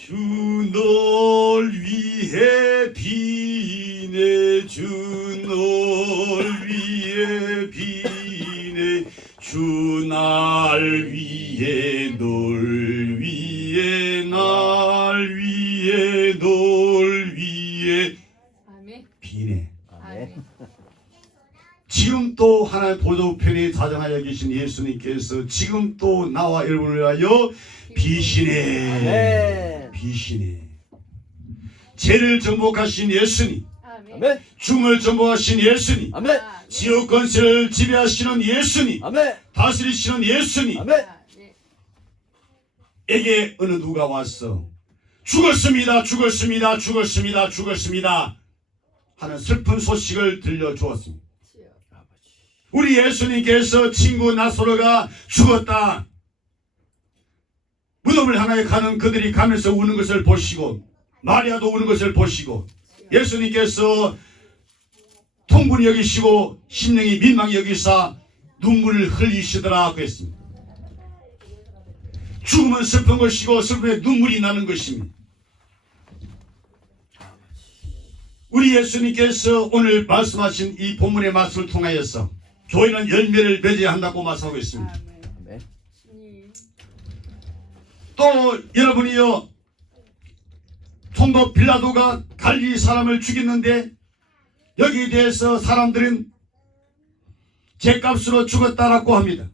주 널 위해 비네 주 널 위해 비네 주 날 위해 널 위해 날 위해 널 위해 아멘. 비네. 아멘. 지금 또 하나의 보좌우편에 다정하여 계신 예수님께서 지금 또 나와 여러분을 위하여 비시네. 아멘. 비시네. 죄를 정복하신 예수님, 아멘. 아멘. 중을 정복하신 예수님, 아멘. 지옥 권세를 지배하시는 예수님, 아멘. 다스리시는 예수님 아멘. 에게 어느 누가 왔어 죽었습니다 죽었습니다 죽었습니다 죽었습니다 하는 슬픈 소식을 들려주었습니다. 우리 예수님께서 친구 나사로가 죽었다, 무덤을 향하여 가는 그들이 가면서 우는 것을 보시고 마리아도 우는 것을 보시고 예수님께서 통분히 여기시고 심령이 민망히 여기사 눈물을 흘리시더라 그랬습니다. 죽음은 슬픈 것이고 슬픔에 눈물이 나는 것입니다. 우리 예수님께서 오늘 말씀하신 이 본문의 말씀을 통하여서 교회는 열매를 맺어야 한다고 말씀하고 있습니다. 아멘. 또 여러분이요, 총독 빌라도가 갈릴리 사람을 죽였는데 여기에 대해서 사람들은 죗값으로 죽었다라고 합니다.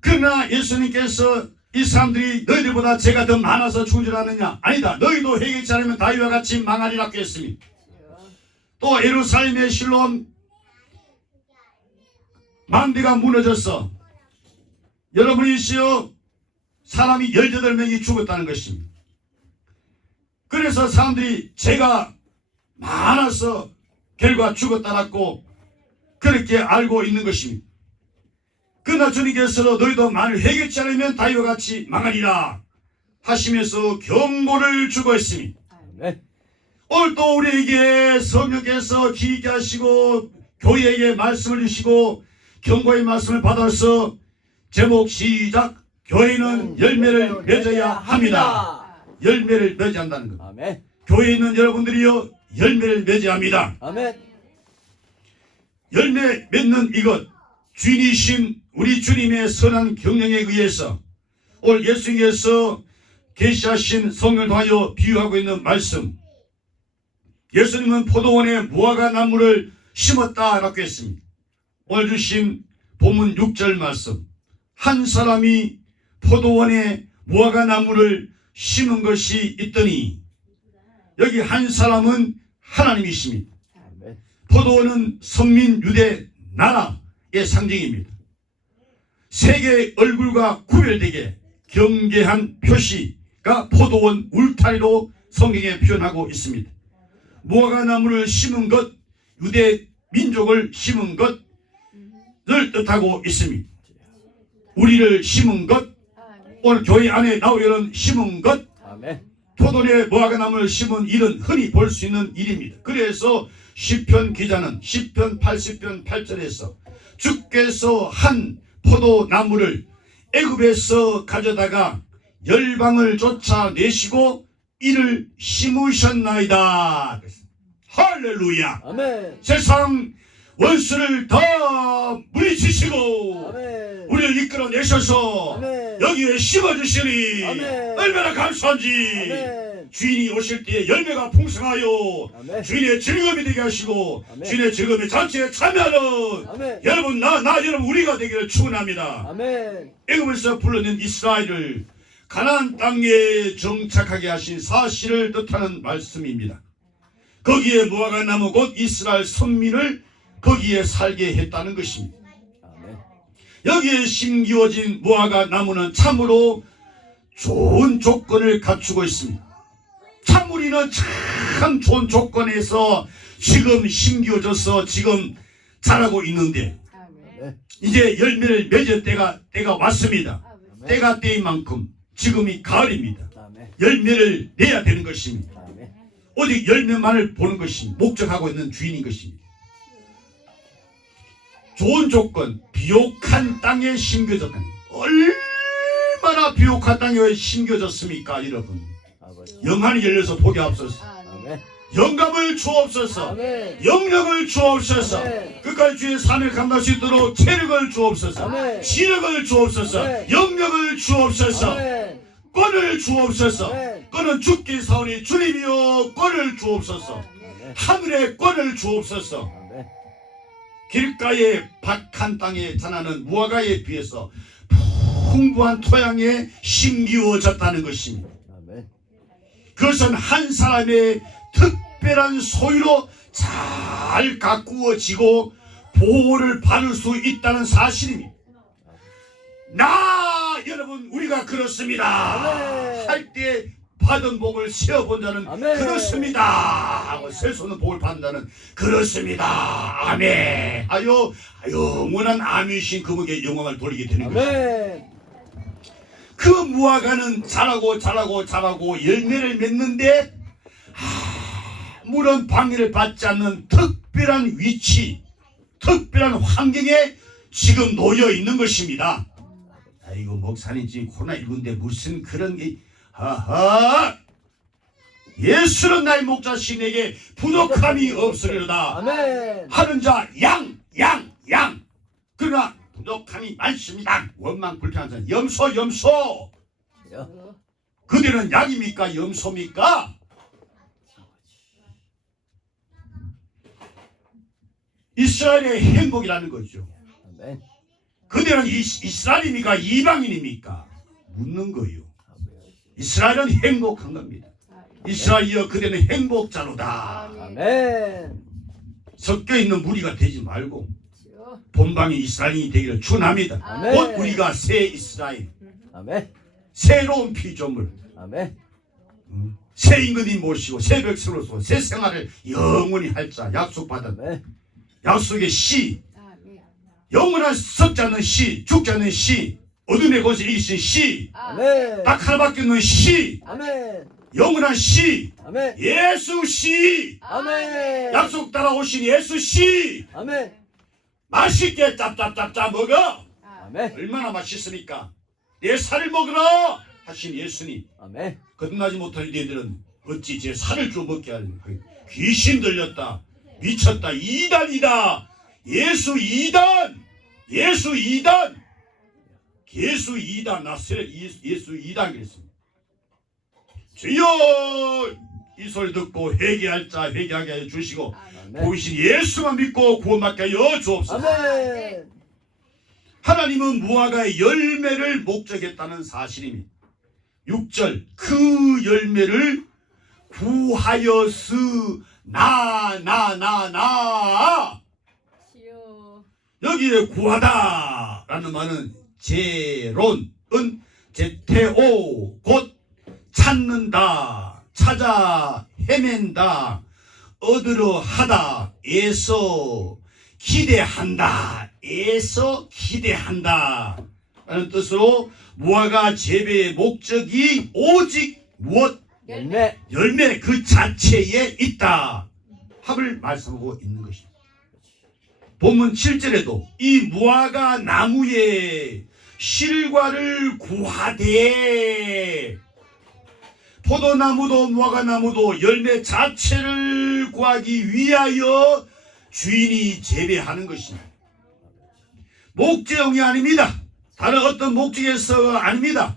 그러나 예수님께서 이 사람들이 너희들보다 죄가 더 많아서 죽은 줄 아느냐? 아니다. 너희도 회개치 않으면 다윗과 같이 망하리라고 했습니다. 또 예루살렘의 실로암 만대가 무너졌어. 여러분이시여, 사람이 18명이 죽었다는 것입니다. 그래서 사람들이 죄가 많아서 결과 죽었다라고 그렇게 알고 있는 것입니다. 그러나 주님께서 너희도 만일 회개치 않으면 다윗과 같이 망하리라 하시면서 경고를 주고 있습니다. 아멘. 오늘 또 우리에게 성령께서 지휘게 하시고 교회에게 말씀을 주시고 경고의 말씀을 받아서 제목 시작. 교회는 열매를 맺어야 합니다. 열매를 맺어야 한다는 것. 아멘. 교회에 있는 여러분들이요, 열매를 맺어야 합니다. 아멘. 열매 맺는 이것, 주인이신 우리 주님의 선한 경영에 의해서 오늘 예수님께서 계시하신 성령을 통하여 비유하고 있는 말씀, 예수님은 포도원에 무화과 나무를 심었다라고 했습니다. 오늘 주신 본문 6절 말씀, 한 사람이 포도원에 무화과 나무를 심은 것이 있더니, 여기 한 사람은 하나님이십니다. 아멘. 포도원은 선민 유대 나라의 상징입니다. 세계의 얼굴과 구별되게 경계한 표시가 포도원 울타리로 성경에 표현하고 있습니다. 무화과 나무를 심은 것, 유대 민족을 심은 것을 뜻하고 있습니다. 우리를 심은 것, 오늘 교회 안에 나오는 심은 것, 아멘. 포도원에 무화과 나무를 심은 일은 흔히 볼 수 있는 일입니다. 그래서 시편 기자는 시편 80편 8절에서 주께서 한 포도나무를 애굽에서 가져다가 열방을 쫓아내시고 이를 심으셨나이다. 할렐루야. 아멘. 세상 원수를 다 물리치시고 아멘. 우리를 이끌어내셔서 아멘. 여기에 심어주시니 아멘. 얼마나 감사한지. 아멘. 주인이 오실 때에 열매가 풍성하여 아멘. 주인의 즐거움이 되게 하시고 아멘. 주인의 즐거움에 잔치에 참여하는 아멘. 여러분, 나 여러분 우리가 되기를 축원합니다. 아멘. 애굽에서 불러낸 이스라엘을 가나안 땅에 정착하게 하신 사실을 뜻하는 말씀입니다. 거기에 무화과 나무 곧 이스라엘 선민을 거기에 살게 했다는 것입니다. 아멘. 여기에 심기워진 무화과 나무는 참으로 좋은 조건을 갖추고 있습니다. 참우리는 참 좋은 조건에서 지금 심기워져서 지금 자라고 있는데 아멘. 이제 열매를 맺을 때가 왔습니다. 아멘. 때가 때인 만큼 지금이 가을입니다. 아멘. 열매를 내야 되는 것입니다. 아멘. 오직 열매만을 보는 것이 목적하고 있는 주인인 것입니다. 좋은 조건, 비옥한 땅에 심겨졌다. 얼마나 비옥한 땅에 심겨졌습니까 여러분. 아버지. 영안이 열려서 보게 하옵소서. 아멘. 영감을 주옵소서. 아멘. 영력을 주옵소서. 아멘. 끝까지 주의 삶을 감당할 수 있도록 체력을 주옵소서. 아멘. 지력을 주옵소서. 아멘. 영력을 주옵소서. 아멘. 권을 주옵소서. 아멘. 권은 죽기 사오니 주님이여 권을 주옵소서. 아멘. 하늘의 권을 주옵소서. 아멘. 길가의 박한 땅에 자라는 무화과에 비해서 풍부한 토양에 심기워졌다는 것입니다. 아멘. 그것은 한 사람의 특별한 소유로 잘 가꾸어지고 보호를 받을 수 있다는 사실입니다. 여러분 우리가 그렇습니다. 아멘. 할 때 받은 복을 세어본 자는 아멘. 그렇습니다. 셀 수 없는 복을 받는 자는 그렇습니다. 아멘. 영원한 아멘이신 그분께 영광을 돌리게 되는 것입니다. 아멘. 그 무화과는 자라고 열매를 맺는데 아무런 방해를 받지 않는 특별한 위치, 특별한 환경에 지금 놓여 있는 것입니다. 아이고 목사님 지금 코로나19인데 무슨 그런 게 예수는 나의 목자신에게 부족함이 없으리로다. 아멘. 하는 자 양. 그러나 부족함이 많습니다. 원망 불평한 자 염소. 여. 그들은 양입니까 염소입니까? 이스라엘의 행복이라는 거죠. 아멘. 그들은 이스라엘입니까 이방인입니까? 묻는 거예요. 아멘. 이스라엘은 행복한 겁니다. 이스라엘이여 그들은 행복자로다. 아멘. 섞여 있는 무리가 되지 말고 본방이 이스라엘이 되기를 축원합니다. 아멘. 곧 우리가 새 이스라엘, 아멘. 새로운 피조물, 아멘. 새 임금이 모시고 새 백성으로서 새 생활을 영원히 할 자 약속받은 아멘. 약속의 씨, 영원한 썩지 않는 씨, 죽지 않는 씨, 어둠의 것을 이기신 씨, 아멘. 딱 하나밖에 없는 씨, 아멘. 영원한 씨, 아멘. 예수 씨, 아멘. 약속 따라오신 예수 씨, 아멘. 맛있게 짭짭짭짭 먹어. 아멘. 얼마나 맛있습니까? 내 살을 먹으라 하신 예수님. 아멘. 거듭나지 못할 너희들은 어찌 제 살을 좀 먹게 하는 귀신 들렸다, 미쳤다, 이단이다. 예수 이단, 나세렛 예수 이단 그랬습니다. 주여 이 소리 듣고 회개할 자 회개하게 해 주시고 아멘. 보이신 예수만 믿고 구원받게 하여 주옵소서. 아멘. 하나님은 무화과의 열매를 목적했다는 사실입니다. 6절 그 열매를 구하여스 나 여기에 구하다라는 말은 제론은 제테오 곧 찾는다, 찾아 헤맨다, 얻으러 하다, 에서 기대한다, 라는 뜻으로 무화과 재배의 목적이 오직 무엇? 열매. 열매 그 자체에 있다 합을 말씀하고 있는 것입니다. 본문 7절에도 이 무화과 나무의 실과를 구하되, 포도나무도 무화과나무도 열매 자체를 구하기 위하여 주인이 재배하는 것입니다. 목재용이 아닙니다. 다른 어떤 목적에서가 아닙니다.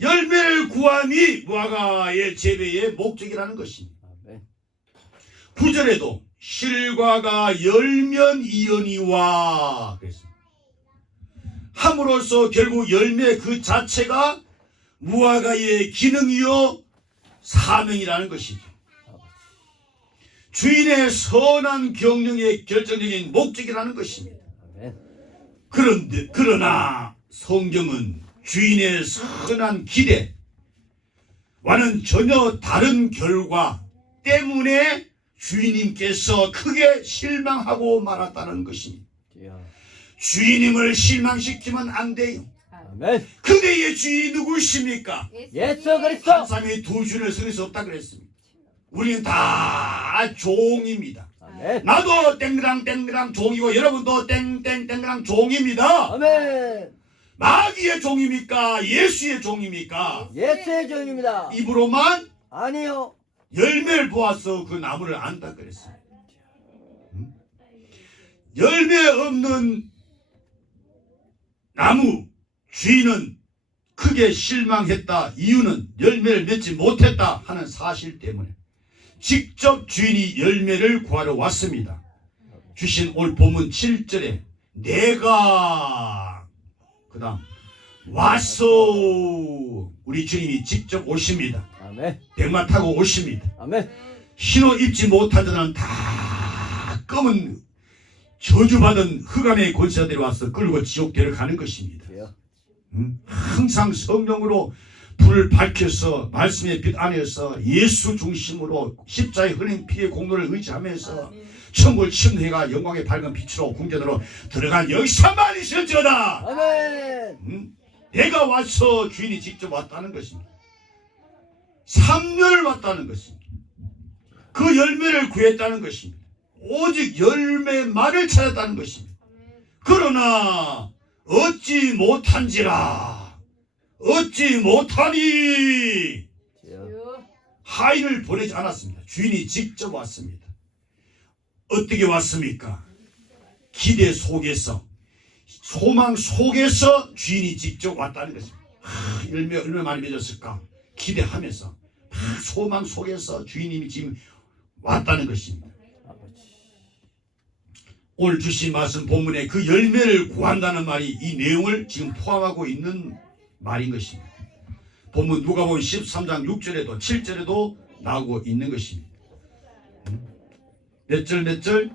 열매를 구함이 무화과의 재배의 목적이라는 것입니다. 아멘. 9절에도 실과가 열면 이언이와 그랬습니다. 함으로써 결국 열매 그 자체가 무화과의 기능이요 사명이라는 것이죠. 주인의 선한 경영의 결정적인 목적이라는 것입니다. 아멘. 그러나 성경은 주인의 선한 기대와는 전혀 다른 결과 때문에 주인님께서 크게 실망하고 말았다는 것입니다. 주인님을 실망시키면 안 돼요. 아멘. 그대의 주인이 누구십니까? 예수 그리스도. 한 사람이 두 주인을 섬길 수 없다 그랬습니다. 우리는 다 종입니다. 아멘. 나도 땡그랑 종이고 여러분도 땡땡땡그랑 종입니다. 아멘. 마귀의 종입니까? 예수의 종입니까? 예수의 종입니다. 입으로만 아니요. 열매를 보아서 그 나무를 안다 그랬어요. 열매 없는 나무 주인은 크게 실망했다. 이유는 열매를 맺지 못했다 하는 사실 때문에 직접 주인이 열매를 구하러 왔습니다. 주신 오늘 본문 7절에 내가 그 다음 왔소. 우리 주님이 직접 오십니다. 아멘. 백마 타고 오십니다. 아멘. 흰옷 입지 못하던 다 검은 저주받은 흑암의 권세자들이 와서 끌고 지옥 데려가는 것입니다. 주여. 항상 성령으로 불을 밝혀서 말씀의 빛 안에서 예수 중심으로 십자의 흘린 피의 공로를 의지하면서 천국을 침례가 영광의 밝은 빛으로 궁전으로 들어간 역사만 있을지어다. 아멘. 내가 와서 주인이 직접 왔다는 것입니다. 3년을 왔다는 것입니다. 그 열매를 구했다는 것입니다. 오직 열매만을 찾았다는 것입니다. 그러나 얻지 못한지라 얻지 못하니 주여. 하인을 보내지 않았습니다. 주인이 직접 왔습니다. 어떻게 왔습니까? 기대 속에서 소망 속에서 주인이 직접 왔다는 것입니다. 열매 얼마나 많이 맺었을까 기대하면서 소망 속에서 주인님이 지금 왔다는 것입니다. 오늘 주신 말씀 본문에 그 열매를 구한다는 말이 이 내용을 지금 포함하고 있는 말인 것입니다. 본문 누가복음 13장 6절에도 7절에도 나오고 있는 것입니다. 몇 절 몇 절?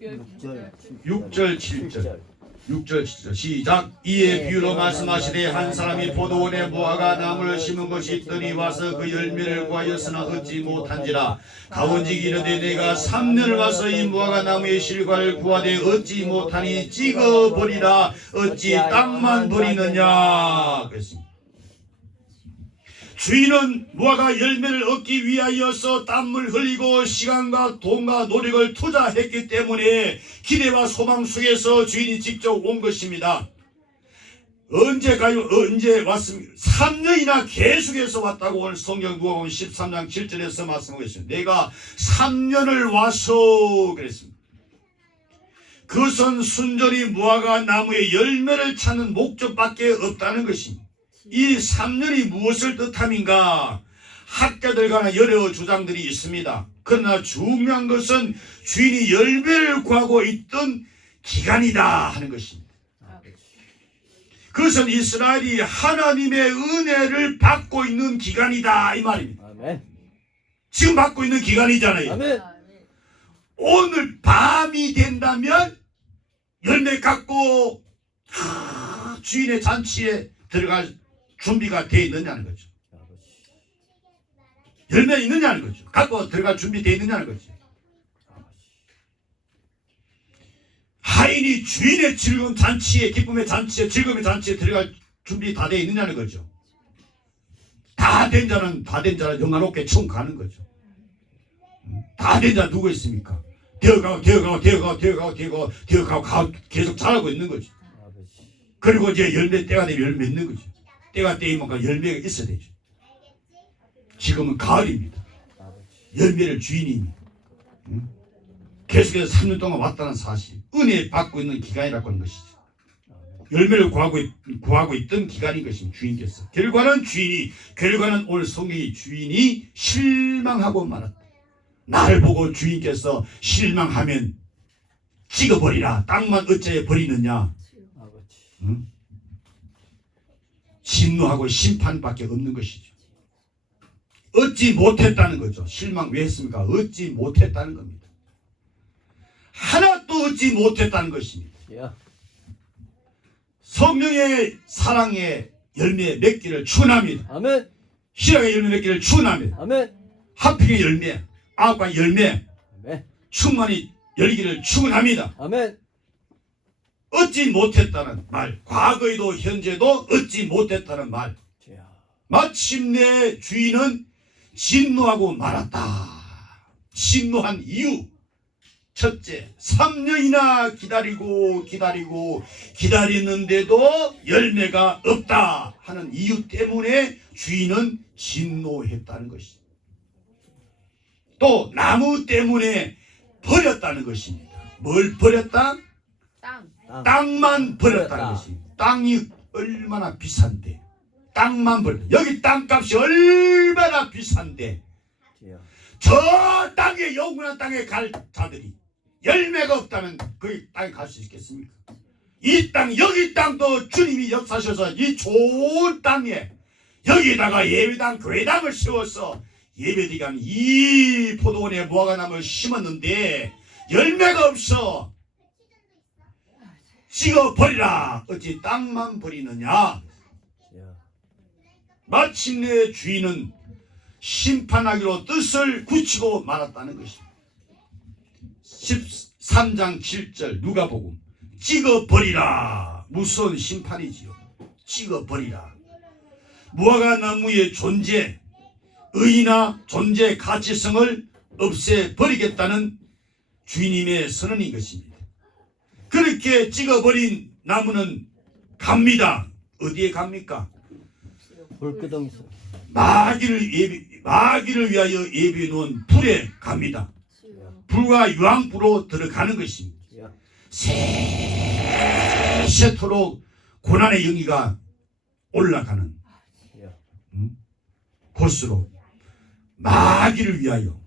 6절 7절 6절 7절 시작. 이에 비유로 말씀하시되 한 사람이 포도원에 무화과 나무를 심은 것이 있더니 와서 그 열매를 구하였으나 얻지 못한지라. 가온지기 이르되 내가 3년을 와서 이 무화과 나무의 실과를 구하되 얻지 못하니 찍어버리라. 어찌 땅만 버리느냐 그랬습니다. 주인은 무화과 열매를 얻기 위하여서 땀을 흘리고 시간과 돈과 노력을 투자했기 때문에 기대와 소망 속에서 주인이 직접 온 것입니다. 언제 왔습니까? 3년이나 계속해서 왔다고 오늘 성경 누가복음 13장 7절에서 말씀하고 있습니다. 내가 3년을 와서 그랬습니다. 그것은 순전히 무화과 나무의 열매를 찾는 목적밖에 없다는 것입니다. 이 3년이 무엇을 뜻함인가? 학자들 간에 여러 주장들이 있습니다. 그러나 중요한 것은 주인이 열매를 구하고 있던 기간이다 하는 것입니다. 그것은 이스라엘이 하나님의 은혜를 받고 있는 기간이다 이 말입니다. 아멘. 지금 받고 있는 기간이잖아요. 아멘. 오늘 밤이 된다면 열매 갖고 주인의 잔치에 들어갈 준비가 되어 있느냐는 거죠. 열매 있느냐는 거죠. 갖고 들어갈 준비되어 있느냐는 거죠. 하인이 주인의 즐거운 잔치에 기쁨의 잔치에 즐거움의 잔치에 들어갈 준비 다 되어 있느냐는 거죠. 다 된 자는 영화롭게 총 가는 거죠. 다 된 자 누구 있습니까? 되어가고 계속 자라고 있는 거죠. 그리고 이제 열매 때가 되면 열매 맺는 거죠. 때가 때이면 열매가 있어야 되죠. 지금은 가을입니다. 열매를 주인이 계속해서 3년 동안 왔다는 사실, 은혜 받고 있는 기간이라고 하는 것이죠. 열매를 구하고 있던 기간인 것입니다. 주인께서. 결과는 오늘 성경이 주인이 실망하고 말았다. 나를 보고 주인께서 실망하면 찍어버리라. 땅만 어째 버리느냐. 응? 진노하고 심판밖에 없는 것이죠. 얻지 못했다는 거죠. 실망 왜 했습니까? 얻지 못했다는 겁니다. 하나도 얻지 못했다는 것입니다. 성령의 사랑의 열매 맺기를 축원합니다. 아멘. 희락의 열매 맺기를 축원합니다. 아멘. 하필의 열매, 아홉과 열매, 아멘. 충만히 열기를 축원합니다. 아멘. 얻지 못했다는 말, 과거에도 현재도 얻지 못했다는 말. 마침내 주인은 진노하고 말았다. 진노한 이유, 첫째, 3년이나 기다리는데도 열매가 없다 하는 이유 때문에 주인은 진노했다는 것입니다. 또 나무 때문에 버렸다는 것입니다. 뭘 버렸다? 땅. 땅만 버렸다는 버렸다. 것입니다. 땅이 얼마나 비싼데 땅만 버렸다. 여기 땅값이 얼마나 비싼데 주여. 저 땅에 영원한 땅에 갈 자들이 열매가 없다면 그 땅에 갈 수 있겠습니까? 이 땅, 여기 땅도 주님이 역사하셔서 이 좋은 땅에 여기다가 예배당, 교회당을 세워서 예배드리간 이 포도원에 무화과나무를 심었는데 열매가 없어. 찍어버리라. 어찌 땅만 버리느냐. 주여. 마침내 주인은 심판하기로 뜻을 굳히고 말았다는 것입니다. 13장 7절 누가복음. 찍어버리라. 무서운 심판이지요. 찍어버리라. 무화과나무의 존재, 의의나 존재 가치성을 없애버리겠다는 주님의 선언인 것입니다. 그렇게 찍어버린 나무는 갑니다. 어디에 갑니까? 불끄덩이 속. 마귀를 위하여 예비해 놓은 불에 갑니다. 불과 유황불로 들어가는 것입니다. 주여. 세세토록 고난의 영이가 올라가는 주여. 곳으로 마귀를 위하여,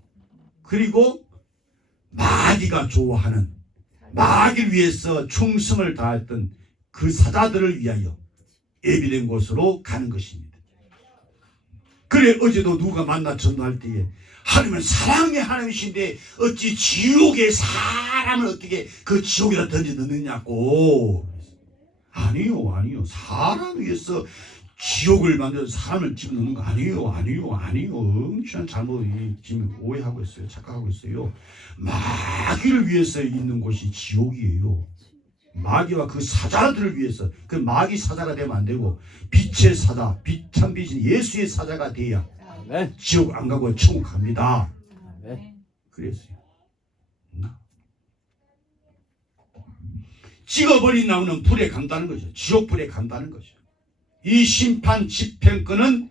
그리고 마귀가 좋아하는, 마귀를 위해서 충성을 다했던 그 사자들을 위하여 예비된 곳으로 가는 것입니다. 그래 어제도 누가 만나 전도할 때에 하나님은 사랑의 하나님이신데 어찌 지옥에 사람을 어떻게 그 지옥에다 던져 넣느냐고. 아니요. 사람 위해서 지옥을 만들어서 사람을 집어넣는 거 아니에요. 엄청난 잘못 지금 오해하고 있어요. 착각하고 있어요. 마귀를 위해서 있는 곳이 지옥이에요. 마귀와 그 사자들을 위해서. 그 마귀 사자가 되면 안 되고 빛의 사자, 참 빛인 예수의 사자가 돼야 아멘. 지옥 안 가고 천국 갑니다. 아멘. 그랬어요. 찍어버린 나무는 불에 간다는 거죠. 지옥불에 간다는 거죠. 이 심판 집행권은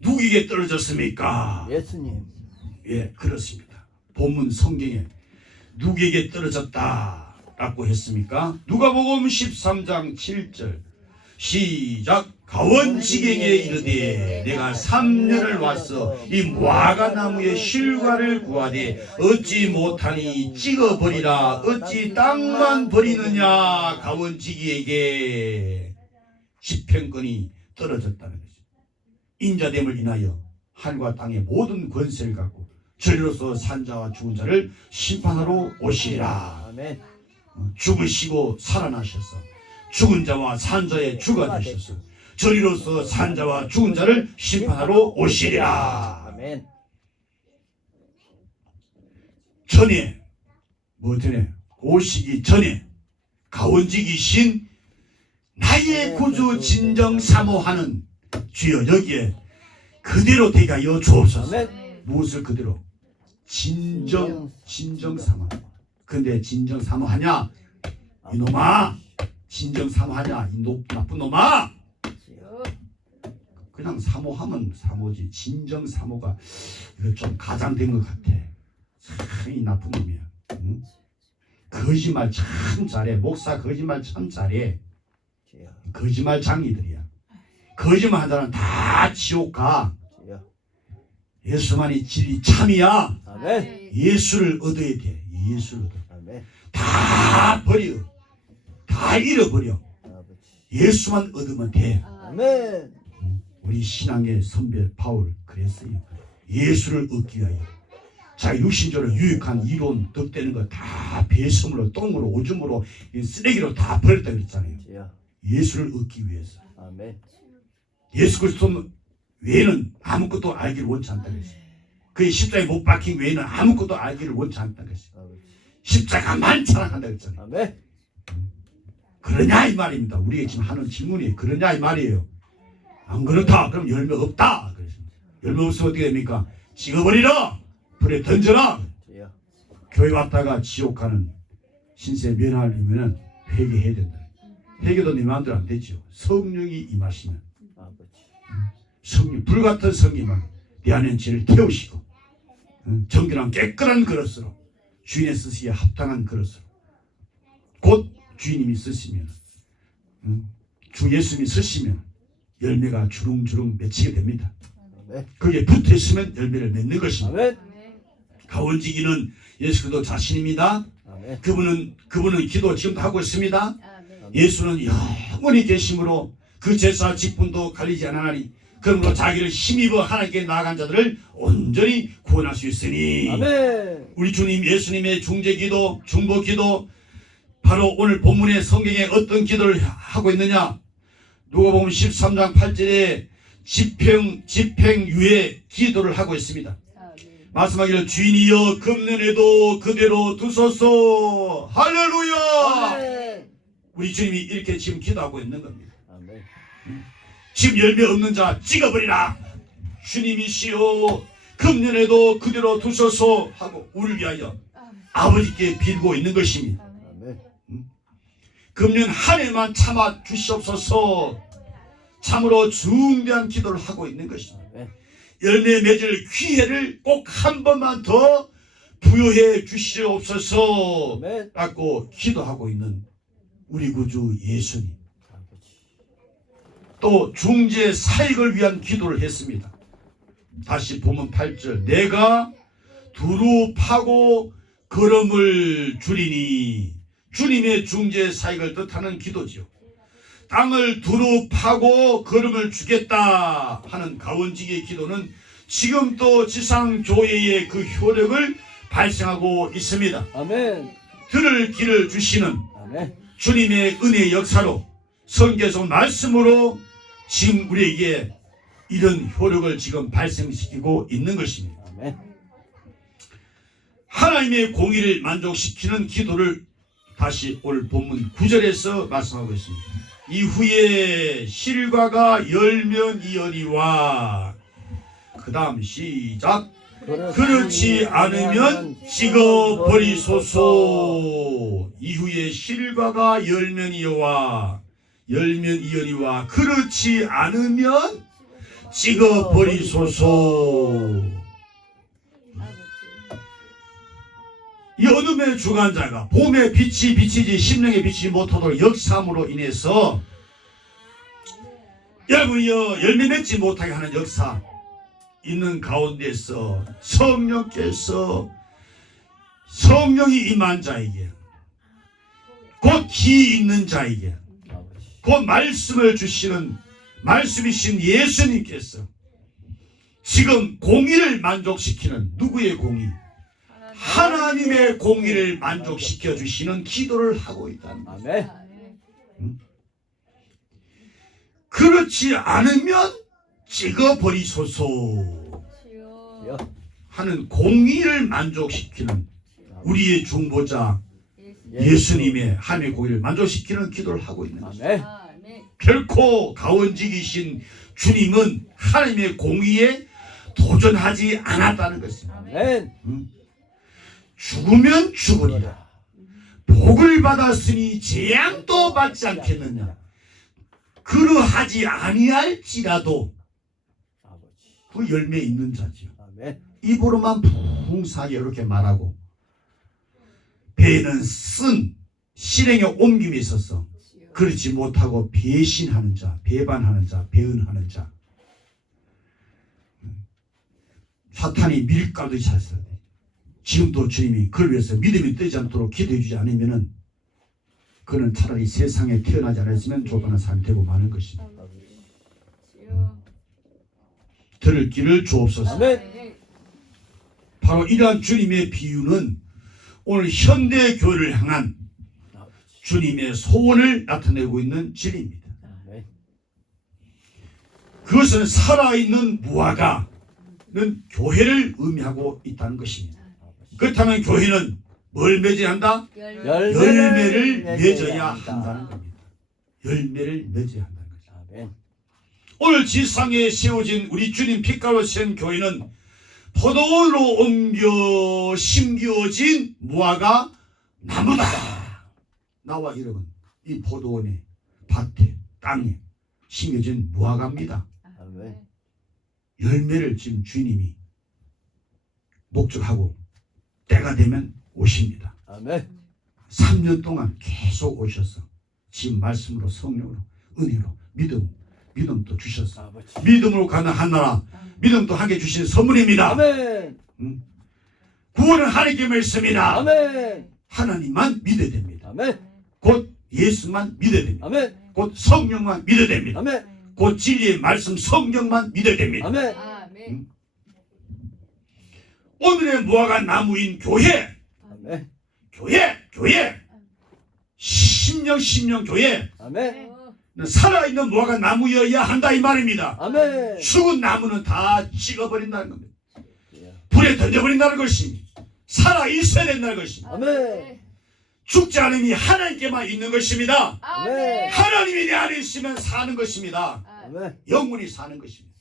누구에게 떨어졌습니까? 예수님. 예, 그렇습니다. 본문 성경에 누구에게 떨어졌다라고 했습니까? 누가복음 13장 7절 시작. 가원지경에 이르되 내가 3년을 왔어 이 무화과나무의 실과를 구하되 얻지 못하니 찍어버리라. 어찌 땅만 버리느냐. 가원지기에게 집행권이 떨어졌다는 거죠. 인자됨을 인하여 하늘과 땅의 모든 권세를 갖고 저리로서 산자와 죽은 자를 심판하러 오시리라. 아멘. 죽으시고 살아나셔서 죽은 자와 산자의 주가 되셔서 저리로서 산자와 죽은 자를 심판하러 오시리라. 아멘. 전에 오시기 전에 가원지기신 나의 구주 진정 사모하는 주여 여기에 그대로 되게 하여 주옵소서. 아멘. 무엇을 그대로? 진정 사모. 근데 진정 사모하냐? 이놈아, 진정 사모하냐? 이 나쁜 놈아. 그냥 사모하면 사모지. 진정 사모가 이거 좀 가장된 것 같아. 참 이 나쁜 놈이야. 응? 거짓말 참 잘해. 목사 거짓말 참 잘해. 주여. 거짓말 장이들이야. 거짓말 하는 다 지옥 가. 주여. 예수만이 진리 참이야. 아멘. 예수를 얻어야 돼. 예수를 얻어. 아멘. 다 버려. 다 잃어버려. 아버지. 예수만 얻으면 돼. 아멘. 우리 신앙의 선배 바울 그랬어요. 예수를 얻기 위하여 자기 육신적으로 유익한 이론 덕되는 거 다 배설물로 똥으로 오줌으로 쓰레기로 다 버렸다 그랬잖아요. 주여. 예수를 얻기 위해서. 아멘. 예수 그리스도 외에는 아무것도 알기를 원치 않다 그랬어요. 그의 십자가에 못 박힌 외에는 아무것도 알기를 원치 않다 그랬어요. 아버지. 십자가만 자랑한다 그랬잖아요. 아멘. 그러냐 이 말입니다. 우리가 지금 하는 질문이 그러냐 이 말이에요. 안 그렇다. 그럼 열매 없다. 그랬습니다. 열매 없으면 어떻게 됩니까? 찍어버리라. 불에 던져라. 주여. 교회 왔다가 지옥 가는 신세 면하려면 회개해야 된다. 회개도 내 마음대로 안 되죠. 성령이 임하시면 아버지. 성령 불같은 성령만 내 안에 죄를 태우시고 정결한 깨끗한 그릇으로 주인의 쓰시기에 합당한 그릇으로 곧 주인님이 쓰시면 주 예수님이 쓰시면 열매가 주릉주릉 맺히게 됩니다. 아멘. 거기에 붙어있으면 열매를 맺는 것입니다. 아멘. 가원지기는 예수 그리스도 자신입니다. 아멘. 그분은 기도 지금도 하고 있습니다. 아멘. 예수는 영원히 계심으로 그 제사 직분도 갈리지 않으나니 그러므로 자기를 힘입어 하나님께 나아간 자들을 온전히 구원할 수 있으니 아멘. 우리 주님 예수님의 중재기도 중보기도 바로 오늘 본문의 성경에 어떤 기도를 하고 있느냐. 누가복음 13장 8절에 집행유예 기도를 하고 있습니다. 아멘. 말씀하기를 주인이여 금년에도 그대로 두소서. 할렐루야. 아멘. 우리 주님이 이렇게 지금 기도하고 있는 겁니다. 아멘. 지금 열매 없는 자 찍어버리라. 주님이시여 금년에도 그대로 두소서 하고 우리를 위하여 아멘. 아버지께 빌고 있는 것입니다. 아멘. 아멘. 금년 한 해만 참아 주시옵소서. 참으로 중대한 기도를 하고 있는 것입니다. 아멘. 열매 맺을 기회를 꼭 한 번만 더 부여해 주시옵소서 아멘. 라고 기도하고 있는 우리 구주 예수님. 아버지. 또 중재 사익을 위한 기도를 했습니다. 다시 보면 8절 내가 두루 파고 걸음을 주리니 주님의 중재 사익을 뜻하는 기도지요. 땅을 두루 파고 걸음을 주겠다 하는 가원지기의 기도는 지금도 지상교회의 그 효력을 발생하고 있습니다. 아멘. 들을 길을 주시는 아멘. 주님의 은혜의 역사로 성경에서 말씀으로 지금 우리에게 이런 효력을 지금 발생시키고 있는 것입니다. 아멘. 하나님의 공의를 만족시키는 기도를 다시 오늘 본문 9절에서 말씀하고 있습니다. 이후에 실과가 열면 이어리와 그 다음 시작 그렇지 않으면 찍어버리소서. 이후에 실과가 열면 이어리와 그렇지 않으면 찍어버리소서. 아버지. 이 어둠의 주관자가 봄에 빛이 비치지 심령에 비치지 못하도록 역사함으로 인해서 여러분이여 열매 맺지 못하게 하는 역사 있는 가운데서 성령이 임한 자에게 곧 기 있는 자에게 아버지. 곧 말씀을 주시는 말씀이신 예수님께서 지금 공의를 만족시키는 누구의 공의? 하나님의 공의를 만족시켜 주시는 기도를 하고 있다는 거예요. 아멘. 아멘. 그렇지 않으면 찍어버리소서 주여. 하는 공의를 만족시키는 우리의 중보자 예수님의 하나님의 공의를 만족시키는 기도를 하고 있는 것입니다. 아멘. 아멘. 결코 가원직이신 주님은 하나님의 공의에 도전하지 않았다는 것입니다. 아멘. 죽으면 죽으리라. 복을 받았으니 재앙도 받지 않겠느냐. 그러하지 아니할지라도 아버지. 그 열매 있는 자지요. 아멘. 입으로만 풍성하게 이렇게 말하고 배에는 쓴 실행에 옮김이 있어서 주여. 그렇지 못하고 배신하는 자, 배반하는 자, 배은하는 자. 사탄이 밀가루 찼어요. 지금도 주님이 그를 위해서 믿음이 뜨지 않도록 기도해 주지 않으면은 그는 차라리 세상에 태어나지 않았으면 좁아난 사람이 되고 마는 것입니다. 아버지. 주여. 들을 길을 주옵소서. 아멘. 바로 이러한 주님의 비유는 오늘 현대 교회를 향한 아버지. 주님의 소원을 나타내고 있는 진리입니다. 아멘. 그것은 살아있는 무화과는 교회를 의미하고 있다는 것입니다. 그렇다면 교회는 뭘 맺어야 한다? 열매를 맺어야 한다는 겁니다. 열매를 맺어야 한다는 거죠. 아멘. 오늘 지상에 세워진 우리 주님 빛깔로 세운 교회는 포도원으로 옮겨 심겨진 무화과 나무다. 나와 여러분, 이 포도원에 밭에 땅에 심겨진 무화과입니다. 아멘. 열매를 지금 주님이 목적하고 때가 되면 오십니다. 아멘. 3년 동안 계속 오셔서 지금 말씀으로 성령으로 은혜로 믿음도 주셨어. 아버지. 믿음으로 가는 한나라, 믿음도 하게 주신 선물입니다. 아멘. 구원은 하나님께 있습니다. 아멘. 하나님만 믿어야 됩니다. 아멘. 곧 예수만 믿어야 됩니다. 아멘. 곧 성령만 믿어야 됩니다. 아멘. 곧 진리의 말씀 성령만 믿어야 됩니다. 아멘. 아멘. 오늘의 무화과 나무인 교회, 아멘. 교회, 신령 교회, 아멘. 살아있는 무화과 나무여야 한다 이 말입니다. 아멘. 죽은 나무는 다 찍어버린다는 겁니다. 예. 불에 던져버린다는 것입니다. 살아있어야 된다는 것입니다. 아멘. 죽지 않음이 하나님께만 있는 것입니다. 아멘. 하나님이 내 안에 있으면 사는 것입니다. 아멘. 영원히 사는 것입니다.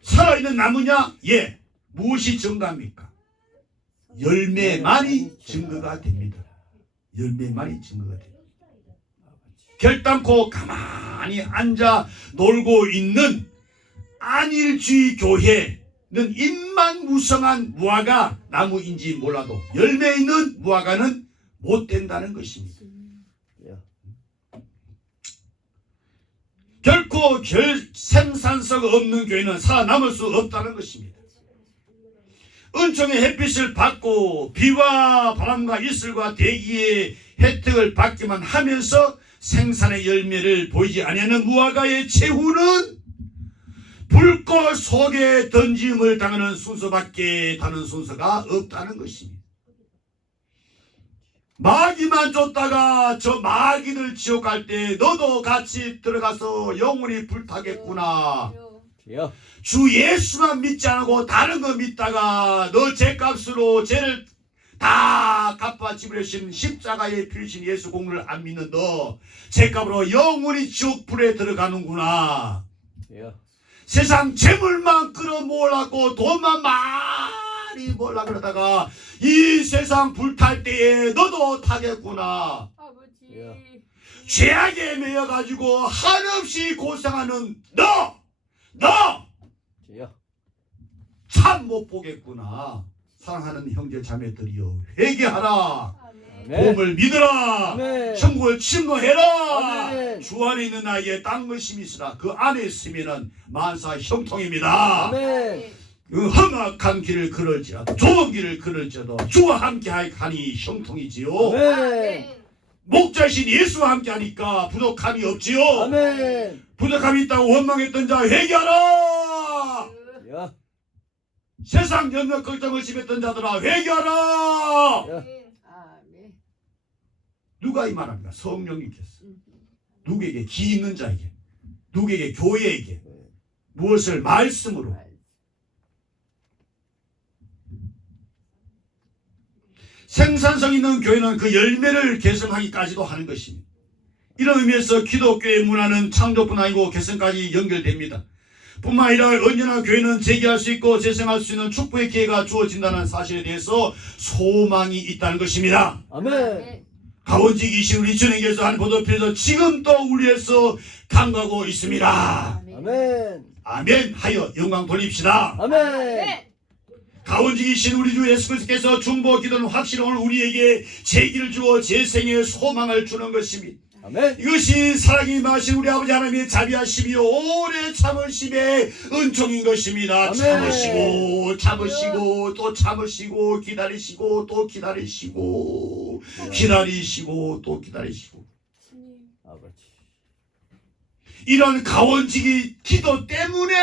살아있는 나무냐? 예. 무엇이 증거합니까? 열매만이 증거가 됩니다. 열매만이 증거가 됩니다. 결단코 가만히 앉아 놀고 있는 안일주의 교회는 잎만 무성한 무화과 나무인지 몰라도 열매 있는 무화과는 못 된다는 것입니다. 결코 생산성 없는 교회는 살아남을 수 없다는 것입니다. 은총의 햇빛을 받고 비와 바람과 이슬과 대기의 혜택을 받기만 하면서 생산의 열매를 보이지 아니하는 무화과의 최후는 불꽃 속에 던짐을 당하는 순서밖에 다른 순서가 없다는 것입니다. 마귀만 쫓다가 저 마귀들 지옥 갈 때 너도 같이 들어가서 영원히 불타겠구나. 주여. 주 예수만 믿지 않고 다른 거 믿다가 너 죄값으로 죄를 다 갚아 지불하신 십자가에 피우신 예수 공로를 안 믿는 너 죄값으로 영원히 지옥 불에 들어가는구나. 주여. 세상 재물만 끌어모으려고 돈만 많이 벌라 그러다가 이 세상 불탈 때에 너도 타겠구나. 아버지. 예. 죄악에 매여가지고 한없이 고생하는 너 주여. 참 못 보겠구나. 사랑하는 형제 자매들이여 회개하라. 아멘. 복음을 믿으라. 아멘. 천국을 침노해라. 아멘. 주 안에 있는 나에게 땅 것임이 있으라. 그 안에 있으면 만사 형통입니다. 아멘. 그 험악한 길을 걸을지라도 좋은 길을 걸을지라도 주와 함께 하니 형통이지요. 아멘. 목자신 예수와 함께 하니까 부족함이 없지요. 아멘. 부족함이 있다고 원망했던 자 회개하라. 주여. 세상 연명 걱정을 심했던 자들아 회개하라. 아멘. 누가 이 말합니까? 성령님께서. 누구에게 기 있는 자에게, 누구에게 교회에게 무엇을 말씀으로. 생산성 있는 교회는 그 열매를 개성하기까지도 하는 것입니다. 이런 의미에서 기독교의 문화는 창조뿐 아니고 개성까지 연결됩니다. 뿐만 아니라 언제나 교회는 재기할 수 있고 재생할 수 있는 축복의 기회가 주어진다는 사실에 대해서 소망이 있다는 것입니다. 아멘. 가원직이신 우리 주님께서 한 보도필에서 지금 또 우리에서 강구하고 있습니다. 아멘. 아멘 하여 영광 돌립시다. 아멘. 가원직이신 우리 주 예수 그리스도께서 중보 기도는 확실히 오늘 우리에게 재기를 주어 재생의 소망을 주는 것입니다. 아멘. 이것이 사랑이 마신 우리 아버지 하나님의 자비하심이요 오래 참으심의 은총인 것입니다. 아멘. 참으시고 또 참으시고 기다리시고 또 기다리시고 기다리시고 또 기다리시고 아버지. 이런 가원직이 기도 때문에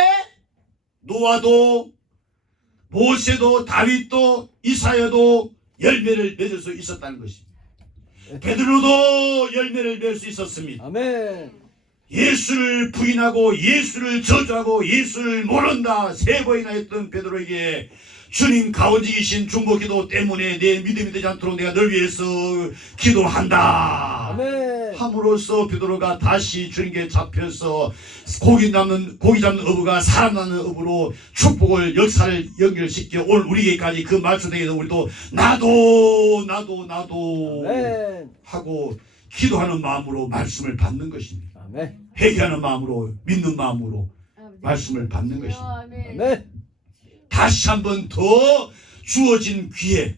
노아도 모세도 다윗도 이사야도 열매를 맺을 수 있었다는 것입니다. 베드로도 열매를 맺을 수 있었습니다. 아멘. 예수를 부인하고 예수를 저주하고 예수를 모른다 3번이나 했던 베드로에게 주님 가오직이신 중보기도 때문에 내 믿음이 되지 않도록 내가 널 위해서 기도한다. 아멘. 함으로써 베드로가 다시 주님께 잡혀서 고기 잡는 어부가 사람 낳는 어부로 축복을 역사를 연결시켜 오늘 우리에게까지 그 말씀에서 우리도 나도 아멘. 하고 기도하는 마음으로 말씀을 받는 것입니다. 아멘. 회개하는 마음으로 믿는 마음으로 말씀을 받는 것입니다. 아멘. 아멘. 다시 한 번 더 주어진 기회,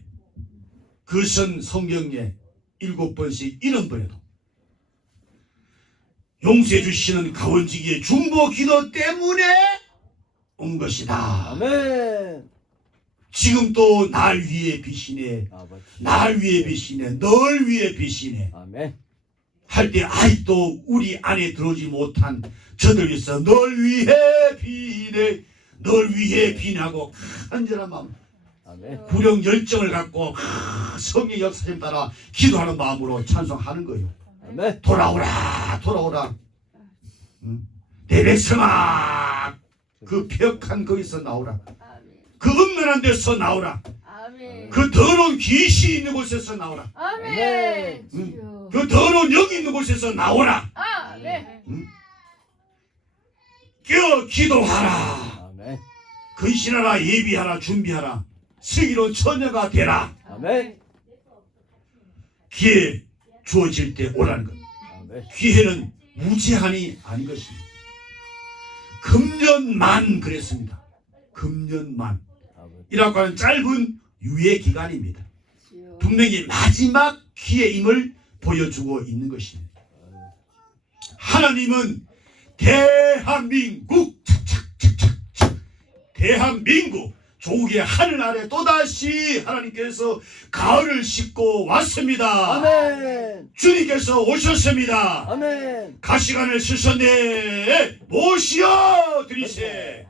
그것은 성경에 7번씩 70번에도 용서해 주시는 가원지기의 중보 기도 때문에 온 것이다. 아멘. 지금 또 날 위해 비시네, 아버지. 날 위해 비시네, 널 위해 비시네 아멘. 할 때 아직도 우리 안에 들어오지 못한 저들 위해서 널 위해 비네, 널 위해 비나고 간절한 마음, 아멘. 구령 열정을 갖고 성의 역사심 따라 기도하는 마음으로 찬송하는 거예요. 아멘. 돌아오라, 돌아오라. 응? 내 백성아, 그 벽한 거기서 나오라. 아멘. 그 음란한 데서 나오라. 아멘. 그 더러운 귀신이 있는 곳에서 나오라. 아멘. 응? 주여. 그 더러운 영이 있는 곳에서 나오라. 아멘. 깨어 기도하라. 아멘. 근신하라, 예비하라, 준비하라. 슬기로운 처녀가 되라. 아멘. 기회 주어질 때 오라는 것. 아멘. 기회는 무제한이 아닌 것입니다. 금년만 그랬습니다. 금년만. 아버지. 이라고 하는 짧은 유예 기간입니다. 주여. 분명히 마지막 기회임을 보여주고 있는 것입니다. 하나님은 대한민국 착착착착착 대한민국 조국의 하늘 아래 또다시 하나님께서 가을을 싣고 왔습니다. 아멘. 주님께서 오셨습니다. 아멘. 가시관을 쓰셨네. 모시어 드리세.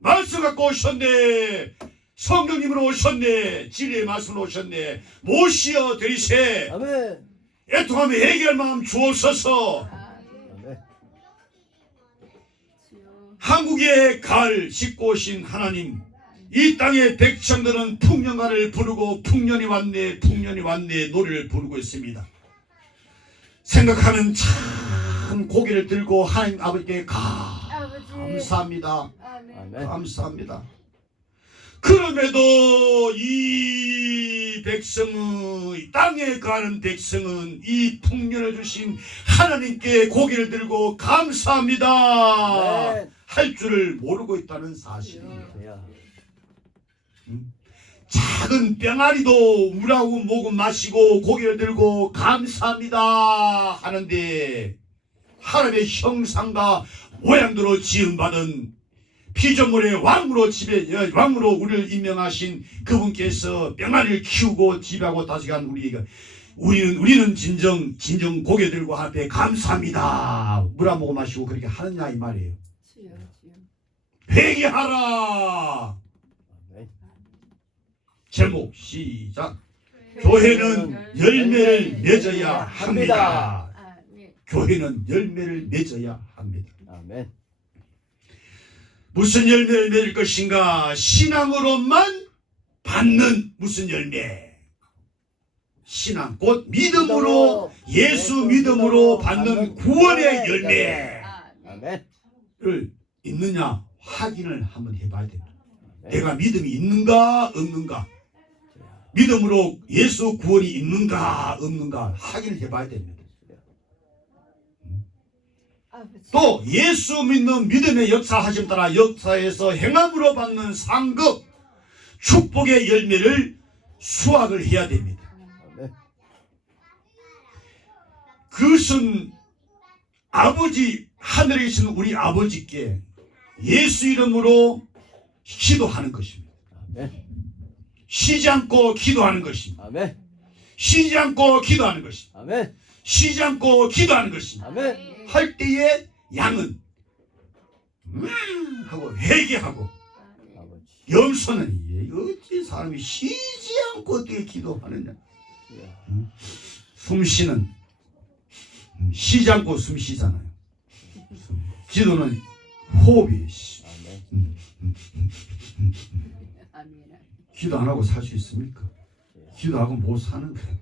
말씀 갖고 오셨네. 성령님으로 오셨네. 진리의 말씀으로 오셨네. 모시어 드리세. 아멘. 애통하며 해결 마음 주옵소서. 아멘. 주여. 한국의 가을 싣고 오신 하나님, 이 땅의 백성들은 풍년가를 부르고 풍년이 왔네, 풍년이 왔네 노래를 부르고 있습니다. 생각하면 참 고개를 들고 하나님 아버지께 아버지. 감사합니다. 아멘. 아멘. 감사합니다. 그럼에도 이 백성은, 이 땅에 가는 백성은 이 풍년을 주신 하나님께 고개를 들고 감사합니다 아멘. 할 줄을 모르고 있다는 사실입니다. 야. 작은 병아리도 물하고 목은 마시고 고개를 들고 감사합니다 하는데, 하나님의 형상과 모양대로 지음받은 피조물의 왕으로 우리를 임명하신 그분께서 병아리를 키우고 지배하고 다스리는 우리는 진정 고개 들고 앞에 감사합니다 물 안 먹고 마시고 그렇게 하느냐 이 말이에요. 주여. 주여. 회개하라. 아멘. 제목 시작. 교회는 열매를 맺어야 합니다. 아멘. 교회는 열매를 맺어야 합니다. 아멘. 무슨 열매를 맺을 것인가? 신앙으로만 받는 무슨 열매? 신앙 곧 믿음으로, 예수 믿음으로 받는 구원의 열매를 아멘. 아멘. 있느냐 확인을 한번 해봐야 됩니다. 아멘. 내가 믿음이 있는가 없는가, 믿음으로 예수 구원이 있는가 없는가 확인을 해봐야 됩니다. 아버지. 또 예수 믿는 믿음의 역사하심 따라 역사에서 행함으로 받는 상급 축복의 열매를 수확을 해야 됩니다. 아멘. 그것은 아버지, 하늘에 계신 우리 아버지께 예수 이름으로 기도하는 것입니다. 아멘. 쉬지 않고 기도하는 것입니다. 아멘. 쉬지 않고 기도하는 것입니다. 아멘. 쉬지 않고 기도하는 것입니다. 아멘. 할 때에 양은 하고 회개하고, 아버지. 염소는 어찌 사람이 쉬지 않고 어떻게 기도하느냐. 야. 숨 쉬는, 쉬지 않고 숨 쉬잖아요. 기도는 호흡이 아멘. 아멘. 기도 안 하고 살 수 있습니까? 기도하고 못 사는 거예요.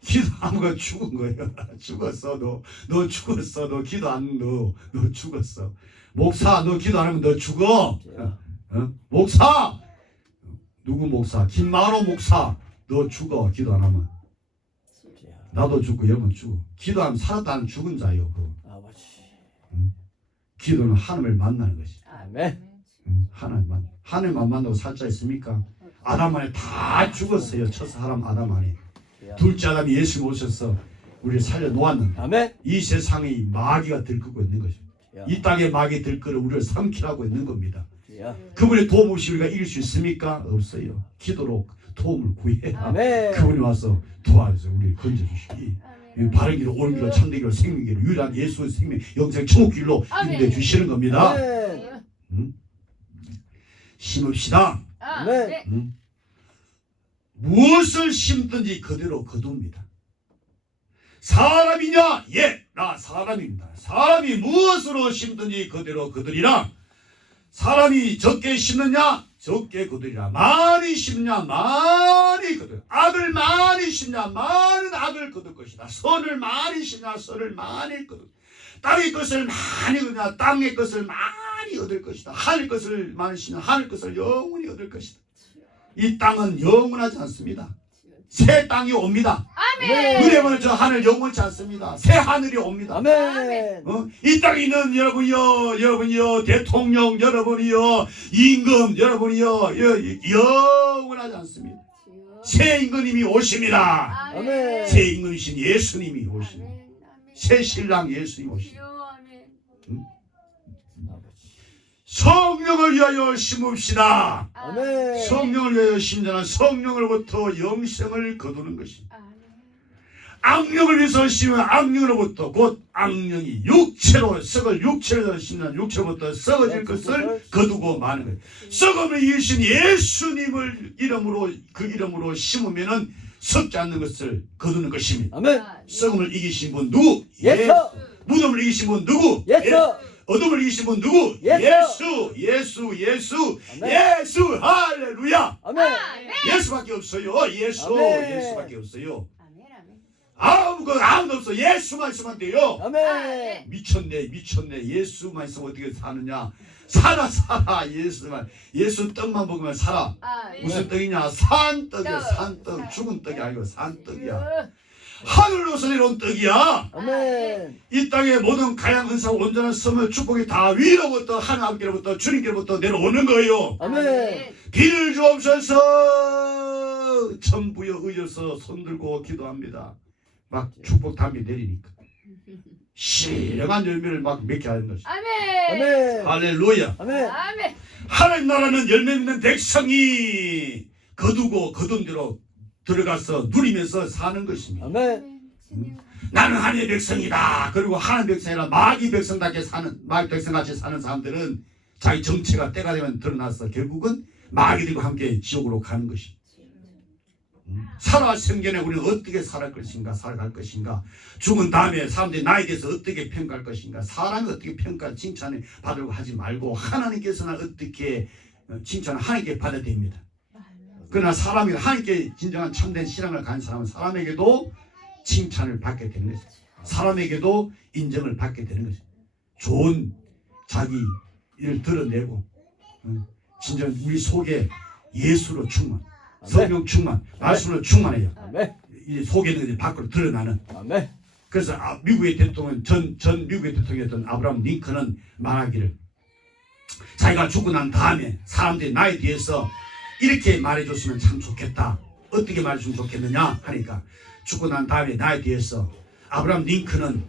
기도하는 거 죽은 거예요. 죽었어. 너 죽었어. 너 기도 안 너 죽었어. 목사 너 기도 안 하면 너 죽어. 목사 누구 목사? 김만호 목사 너 죽어. 기도 안 하면. 나도 죽고 여러분 죽어. 기도하면 살았다는 죽은 자예요. 아버지. 기도는 하나님을 만나는 것이. 아멘. 하나님만 만나고 살 자 있습니까? 아담 안에 다 죽었어요. 첫 사람 아담 안에. 둘째 아담이 예수 모셔서 우리를 살려 놓았는데 아멘. 이 세상에 마귀가 들끓고 있는 것입니다. 이 땅에 마귀 들끓어 우리를 삼키라고 있는 겁니다. 그분의 도움 없이 우리가 이길 수 있습니까? 없어요. 기도로 도움을 구해야 아멘. 그분이 와서 도와서 우리를 건져주시기 바른 길로 옳은 길로 참된 길로 생명 길로 유일한 예수의 생명 영생 천국 길로 인도해 주시는 겁니다. 아멘. 심읍시다. 아멘. 무엇을 심든지 그대로 거둡니다. 사람이냐? 예, 나 사람입니다. 사람이 무엇으로 심든지 그대로 거두리라. 사람이 적게 심느냐? 적게 거두리라. 많이 심냐? 많이 거두리라. 악을 많이 심냐? 많은 악을 거둘 것이다. 선을 많이 심냐? 선을 많이 거둘. 땅의 것을 많이 얻으냐? 땅의 것을 많이 얻을 것이다. 하늘 것을 많이 심냐? 하늘 것을 영원히 얻을 것이다. 이 땅은 영원하지 않습니다. 새 땅이 옵니다. 아멘. 은혜만 저 하늘 영원치 않습니다. 새 하늘이 옵니다. 아멘. 이 땅에 있는 여러분이요, 대통령 여러분이요, 임금 여러분이요, 영원하지 않습니다. 새 임금님이 오십니다. 아멘. 새 임금이신 예수님이 오십니다. 새 신랑 예수님이 오십니다. 성령을 위하여 심읍시다. 아멘. 성령을 위하여 심자는 성령으로부터 영생을 거두는 것입니다. 악령을 위해서 심으면 악령으로부터 곧 악령이 육체로 썩을 육체로 심는 육체로부터 썩어질 것을 거두고 마는 거예요. 썩음을 이기신 예수님을 그 이름으로 심으면은 썩지 않는 것을 거두는 것입니다. 아멘. 썩음을 이기신 분 누구? 예수. 무덤을 이기신 분 누구? 예수. 어둠을 이기신 분 누구? 예수. 예수. 아멘. 예수. 할렐루야. 아멘. 예수밖에 없어요. 예수. 아멘. 예수밖에 없어요. 아무도 없어. 예수만 있으면 돼요. 아멘. 미쳤네. 예수만 있으면 어떻게 사느냐? 살아. 예수 떡만 먹으면 살아. 무슨 떡이냐? 산떡이야. 산떡. 죽은 떡이 아니고 산떡이야. 하늘로서 내려온 떡이야. 아멘. 이 땅의 모든 가양 은사 온전한 선물 축복이 다 위로부터 하나님께로부터 주님께로부터 내려오는 거예요. 아멘. 비를 주옵소서. 천부여 의여서 손들고 기도합니다. 막 축복 담비 내리니까 신령한 열매를 막 맺게 하는 것이. 아멘. 할렐루야. 아멘. 하나님 나라는 열매 있는 백성이 거둔 대로 들어가서 누리면서 사는 것입니다. 아멘. 나는 하나님의 백성이다. 그리고 하나님 백성이라 마귀 백성같이 사는 사람들은 자기 정체가 때가 되면 드러나서 결국은 마귀들과 함께 지옥으로 가는 것입니다. 살아갈 생전에 우리는 어떻게 살아갈 것인가, 죽은 다음에 사람들이 나에 대해서 어떻게 평가할 것인가, 사람이 어떻게 칭찬을 받으려고 하지 말고 하나님께서는 어떻게 칭찬을 하나님께 받아야 됩니다. 그러나 사람이 하나님께 진정한 참된 신앙을 가진 사람은 사람에게도 칭찬을 받게 되는 것입니다. 사람에게도 인정을 받게 되는 것입니다. 좋은 자기 일을 드러내고 진정 우리 속에 예수로 충만, 성령 충만, 말씀으로 충만해요. 이 속에 있는 것이 밖으로 드러나는. 아멘. 그래서 미국의 대통령 전 미국의 대통령이었던 아브라함 링컨은 말하기를 자기가 죽고 난 다음에 사람들이 나에 대해서 이렇게 말해줬으면 참 좋겠다. 어떻게 말해주면 좋겠느냐 하니까 죽고 난 다음에 나에 대해서 아브라함 링컨은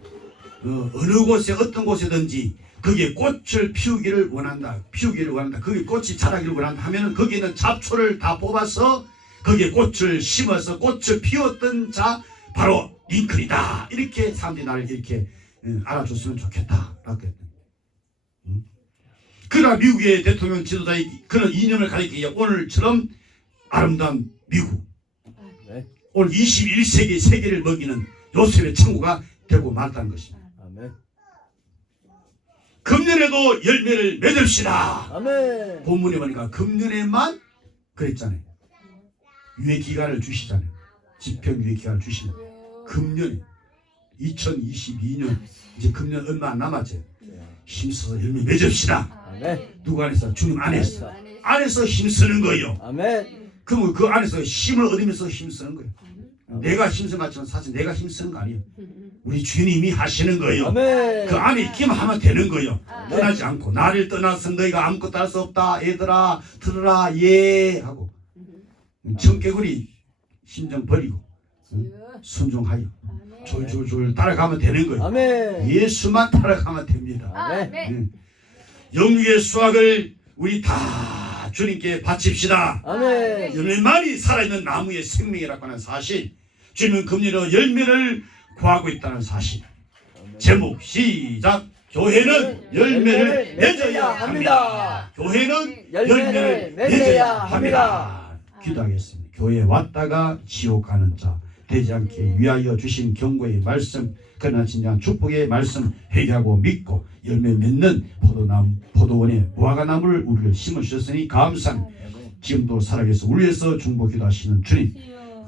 어느 곳에 어떤 곳에든지 거기에 꽃을 피우기를 원한다. 거기에 꽃이 자라기를 원한다 하면은 거기에 있는 잡초를 다 뽑아서 거기에 꽃을 심어서 꽃을 피웠던 자 바로 링컨이다. 이렇게 사람들이 나를 이렇게 알아줬으면 좋겠다. 그러나 미국의 대통령 지도자의 그런 이념을 가지기 위해 오늘처럼 아름다운 미국, 오늘 21세기 세계를 먹이는 요셉의 창고가 되고 말았다는 것입니다. 아멘. 금년에도 열매를 맺읍시다. 아멘. 본문에 보니까 금년에만 그랬잖아요. 유예 기간을 주시잖아요. 집행 유예 기간을 주시는 금년 2022년 이제 금년 얼마 안 남았죠. 힘써서 열매 맺읍시다. 아멘. 누구 안에서? 주님 안에서. 안에서. 안에서 힘쓰는 거예요. 아멘. 그러면 그 안에서 힘을 얻으면서 힘쓰는 거예요. 내가 힘쓰는 것 같지만 사실 내가 힘쓰는 거 아니에요. 우리 주님이 하시는 거예요. 아멘. 그 안에 있기만 하면 되는 거예요. 아멘. 떠나지 않고 나를 떠나서 너희가 아무것도 할 수 없다. 얘들아 들으라 예 하고 청개구리 심정 버리고 주여. 순종하여 아멘. 졸졸졸 따라가면 되는 거예요. 아멘. 예수만 따라가면 됩니다. 아멘. 영육의 수확을 우리 다 주님께 바칩시다. 아멘. 열매만이 살아있는 나무의 생명이라고 하는 사실, 주님은 금리로 열매를 구하고 있다는 사실. 제목 시작. 교회는 열매를 맺어야 합니다. 교회는 열매를 맺어야 합니다. 기도하겠습니다. 교회에 왔다가 지옥 가는 자 되지 않게 위하여 주신 경고의 말씀, 그러나 진정한 축복의 말씀 회개하고 믿고 열매 맺는 포도원에 무화과나무를 우리를 심어주셨으니 감사합니다. 지금도 살아계셔 우리 위해서 중보기도 하시는 주님,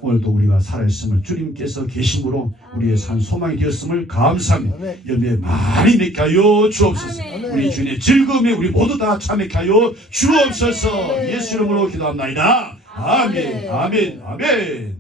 오늘도 우리가 살아있음을 주님께서 계심으로 우리의 산 소망이 되었음을 감사합니다. 아멘. 열매 많이 맺게 하여 주옵소서. 아멘. 우리 주님의 즐거움에 우리 모두 다 참여케 하여 주옵소서. 예수 이름으로 기도합나이다. 아멘. 아멘. 아멘.